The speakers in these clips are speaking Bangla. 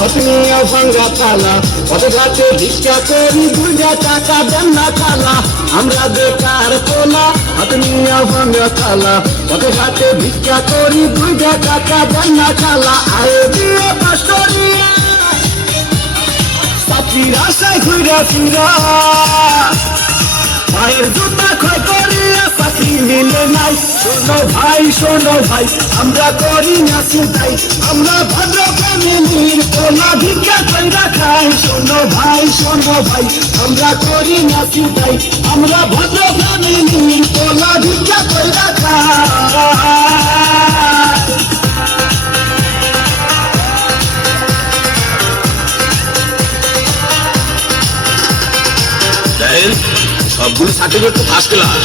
হতনিয়া ভাঙ্গা তালা পথে ঘাটে ভিক্ষা করি, দুইটা টাকা দেন না খালা। আমরা বেকার পোলা হতনিয়া ভাঙ্গা তালা পথে ঘাটে ভিক্ষা করি, দুইটা টাকা দেন না খালা। আয় দিয়ে পাশরিয়া সাথীর আশায় ঘুরা ফিরা। পায়ের জুতা করিয়া সাথী মিলে নাই? শোনো ভাই শোনো ভাই, আমরা করি না চিন্তাই আমরা ভদ্র ফ্যামিলির কোলা ভিক্ষা কইরা খাই। শোনো ভাই শোনো ভাই, আমরা করি না চিন্তাই আমরা ভদ্র ফ্যামিলির কোলা ভিক্ষা কইরা খাই সবগুলো সার্টিফিকেট তো ফার্স্ট ক্লাস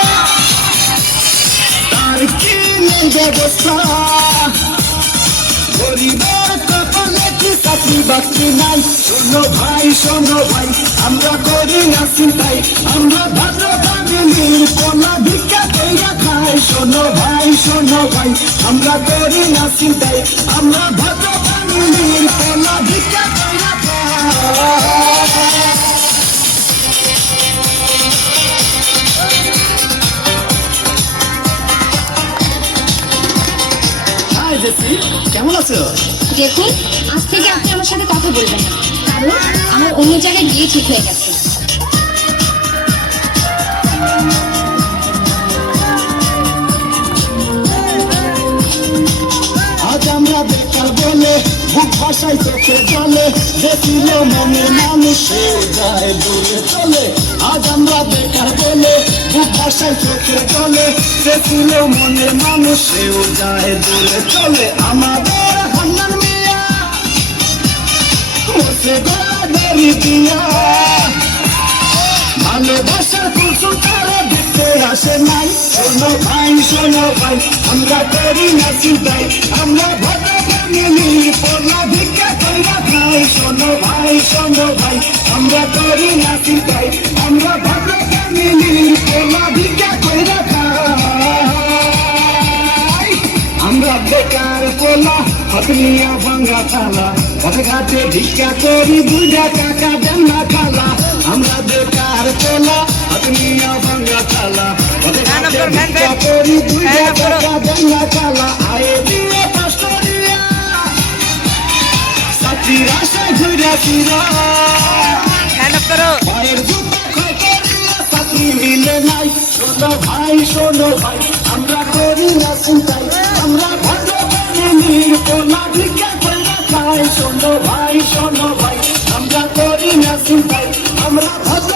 নেই ব্যবস্থা গরিবের কপালে কি চাকরি বাকরি নাই? শোনো ভাই শোনো ভাই, আমরা করি না চিন্তাই আমরা ভদ্র ফ্যামিলির কোনা ভিক্ষা কইরা খাই। শোনো ভাই শোনো ভাই, আমরা জেসি কেমন আছো? দেখুন আজ থেকে আপনি আমার সাথে কথা বলবেন কারণ আমার অন্য জায়গায় বিয়ে ঠিক হয়ে গেছে। আজ আমরা বেকার বলে বুক ভাষায় চোখে জলে দেখিল মনের মানুষ যায় দূরে চলে। আজ আমরা বেকার বলে ভাষায় চোখে জলে দেখিল মনের মানুষ, সেও যায় দূরে চলে। আমাদের হান্নান মিয়া বসে গলাদারি দিয়া ভালোবাসার কুসুম তারা দেখতে আসে নাই। শোনো ভাই শোনো ভাই, আমরা করি না চিন্তাই আমরা ফ্যামিলির পোলা ভিক্ষা কইরা খাই। শোনো ভাই শোনো ভাই, আমরা করি না চিন্তাই আমরা ভদ্র ফ্যামিলির পোলা ভিক্ষা কইরা খাই আমরা বেকার পোলা হতনিয়া ভাঙ্গা থালা। পথে ঘাটে ভিক্ষা করি। বুঝা কাকা দেনা খালা আমরা বেকার পোলা হতনিয়া ভাঙ্গা থালা পথে ঘাটে ভিক্ষা করি। বুঝা কাকা দেনা খালা আয়ে দিয়ে পাশরিয়া সাথীর আশায় ঘুরা ফিরা ক্ষয় করিয়া মিলে নাই। শোনো ভাই শোনো ভাই, আমরা করি না চিন্তাই আমরা ফ্যামিলির কোনা ভিক্ষা করে খাই। শোনো ভাই শোনো ভাই, আমরা করি না চিন্তাই আমরা ভদ্র